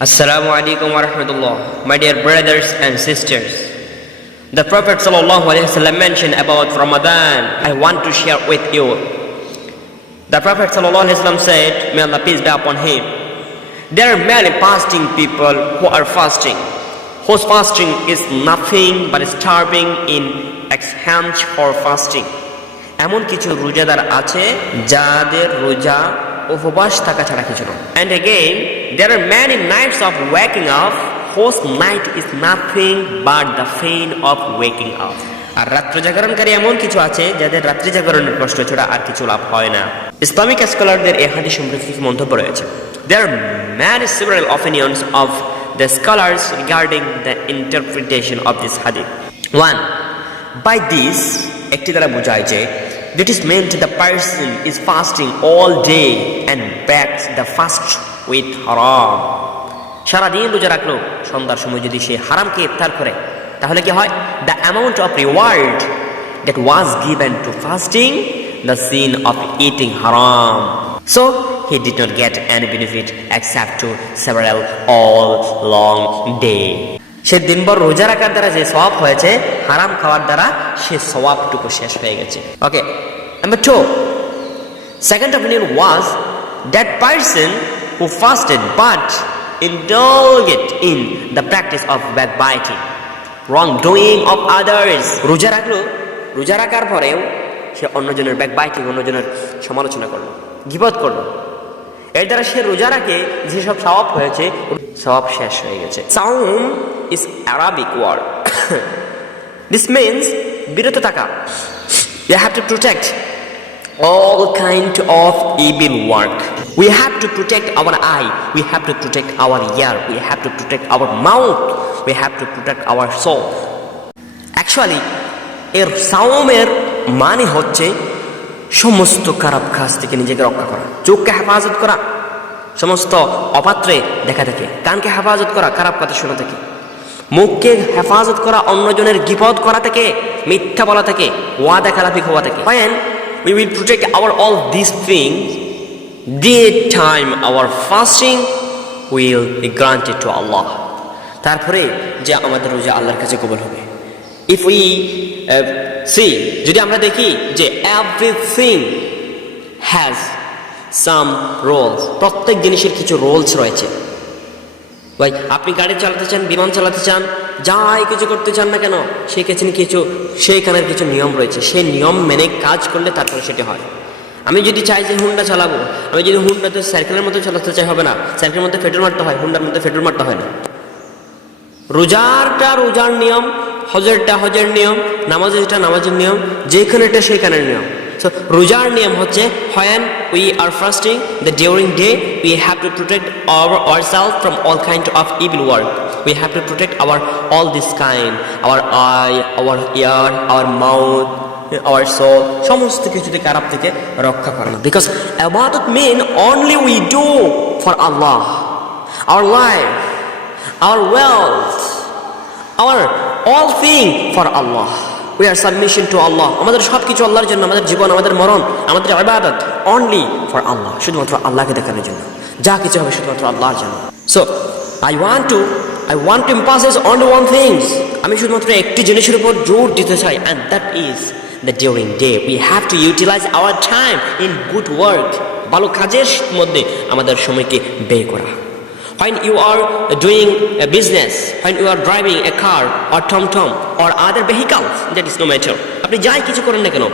Assalamu alaikum wa rahmatullah. My dear brothers and sisters. The Prophet sallallahu alaihi wasallam mentioned about Ramadan. I want to share with you. The Prophet sallallahu alaihi wasallam said, may Allah peace be upon him. There are many fasting people who are fasting, whose fasting is nothing but starving in exchange for fasting. এমন কিছু রোজাদার আছে যাদের রোজা উপবাস থাকা ছাড়া কিছু নয়। And again there are many nights of waking up whose night is nothing but the pain of waking up আর রাত্র জাগরণকারী এমন কিছু আছে, যাদের রাত্রি জাগরণের কষ্ট ছাড়া আর কিছু লাভ হয় না। ইসলামিক স্কলারদের এ হাদিস সম্পর্কে কিছু মন্তব্য রয়েছে। There are many several opinions of the scholars regarding the interpretation of this hadith one by this একটি দ্বারা বোঝায় যে that is meant the person is fasting all day and backs the fast with haram. সারাদিন রোজা রাখল, সন্ধ্যার সময় যদি সে হারামকে ইফতার করে, তাহলে কি হয়? The amount of reward that was given to fasting the sin of eating haram so he did not get any benefit except to several all long day সে দিনভর রোজা রাখার দ্বারা যে সওয়াব হয়েছে, হারাম খাওয়ার দ্বারা সে সওয়াবটুকু শেষ হয়ে গেছে। Okay number two second opinion was that person who fasted but indulged in the practice of backbiting, wrongdoing of others. রোজা রাখল, রোজা রাখার পরেও সে অন্যজনের ব্যাকবাইটিং অন্যজনের সমালোচনা করল, গিবত করল। এর দ্বারা সে রোজা রাখে, যেসব সওয়াব হয়েছে সওয়াব শেষ হয়ে গেছে। সাউম is Arabic word this means বিরত থাকা। You have to protect all kind of evil work. We have to protect our eye. We have to protect our ear. We have to protect our mouth. We have to protect our soul. Actually এর সাওমের মানে হচ্ছে সমস্ত খারাপ কাজ থেকে নিজেকে রক্ষা করা। চোখকে হেফাজত করা। সমস্ত অপাত্রে দেখা থাকে কানকে হেফাজত করা, খারাপ কথা শোনা থেকে মুখকে হেফাজত করা, অন্যজনের বিপদ করা থেকে, মিথ্যা বলা থেকে ওয়াদা খারাপি হওয়া থেকে। We will protect our all these things. The time, our fasting will be granted to Allah. তারপরে যে আমাদের রোজা আল্লাহর কাছে কবল হবে। ইফ উই সি যদি আমরা দেখি যে এভরিথিং হ্যাজ সাম রোলস প্রত্যেক জিনিসের কিছু রোলস রয়েছে। ভাই আপনি গাড়ি চালাতে চান, বিমান চালাতে চান যাই কিছু করতে চান না কেন শিখেছেন কিছু, সেইখানের কিছু নিয়ম রয়েছে। সেই নিয়ম মেনে কাজ করলে তারপরে সেটি হয়। আমি যদি চাই যে হুন্ডা চালাবো, আমি যদি হুন্ডাতে সাইকেলের মতো চালাতে চাই হবে না সাইকেলের মধ্যে পেট্রোল মারতে হয়, হুন্ডার মধ্যে পেট্রোল মারতে হয় না। রোজারটা রোজার নিয়ম, হজরটা হজের নিয়ম, নামাজেরটা নামাজের নিয়ম যেখানেটা সেইখানের নিয়ম। সো রোজার নিয়ম হচ্ছে we are fasting the during day we have to protect our our self from all kind of evil work we have to protect our all this kind our eye our ear our mouth our soul সমস্ত কিছু থেকে খারাপ থেকে রক্ষা করা because আবাদত means only we do for Allah our life our wealth, our all thing for Allah. We are submission to Allah. আমাদের সব কিছু আল্লাহর জন্য, আমাদের জীবন, আমাদের মরণ, আমাদের ইবাদত অনলি ফর আল্লাহ শুধুমাত্র আল্লাহকে দেখানোর জন্য। যা কিছু হবে শুধুমাত্র আল্লাহর জন্য। So I want to I want to emphasise only one things আমি শুধুমাত্র একটি জিনিসের উপর জোর দিতে চাই and that is the during day we have to utilise our time in good work ভালো কাজের মধ্যে আমাদের সময়কে ব্যয় করা। When you are doing a business, when you are driving a car or tom-tom or other vehicles, that is no matter. আপনি যাই কিছু করেন না কেন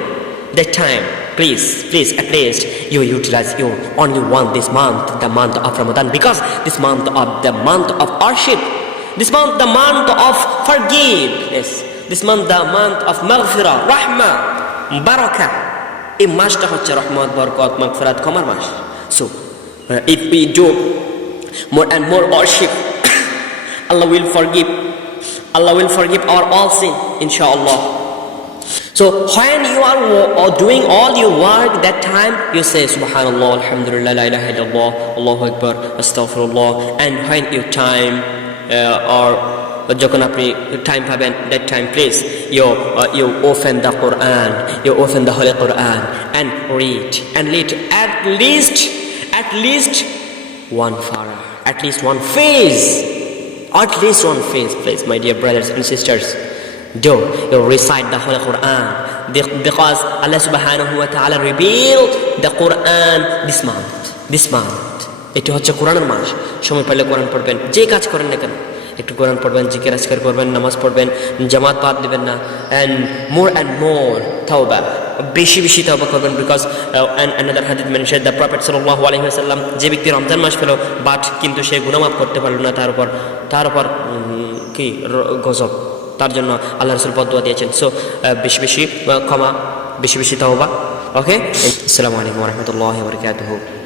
that time, please, please, at least you utilize you only one this month, the month of Ramadan, because this month of the month of worship, this month the month of forgiveness, this month the month of maghfirah, rahmah, barakah. এই মাসটা হচ্ছে রহমত বরকত মাগফিরাত ক্ষমার মাস so uh, if we do more and more worship Allah will forgive Allah will forgive our all sin inshallah so when you are wo- doing all your work that time you say subhanallah alhamdulillah la ilaha illallah allahu akbar astaghfirullah and when your time uh, or যখন আপনি time পাবেন that time please you you open the Quran you open the holy Quran and read and lead at least at least one farah at least one phase at least one phase please my dear brothers and sisters do you recite the Holy Quran Be- because Allah subhanahu wa ta'ala revealed the Quran this month this month এটি হচ্ছে কোরআনের মাস সময় পেলে কোরআন পড়বেন যে কাজ করেন না কেন একটু কোরআন পড়বেন, জিকির, আজকার করবেন নামাজ পড়বেন, জামাত বাদ দিবেন না অ্যান্ড মোর অ্যান্ড মোর তাওবা বেশি বেশি তাওবা করবেন because another hadith mention the prophet সাল্লাল্লাহু আলাইহি ওয়াসাল্লাম যে ব্যক্তি রমজান মাস পেল বাট কিন্তু সে গুনামাফ করতে পারল না, তার উপর তার উপর কি গজব, তার জন্য আল্লাহ রসুল পদ দিয়েছেন। সো বেশি বেশি ক্ষমা, বেশি বেশি তাওবা ওকে আসসালামু আলাইকুম রহমতুল্লাহ বরকাতুহু।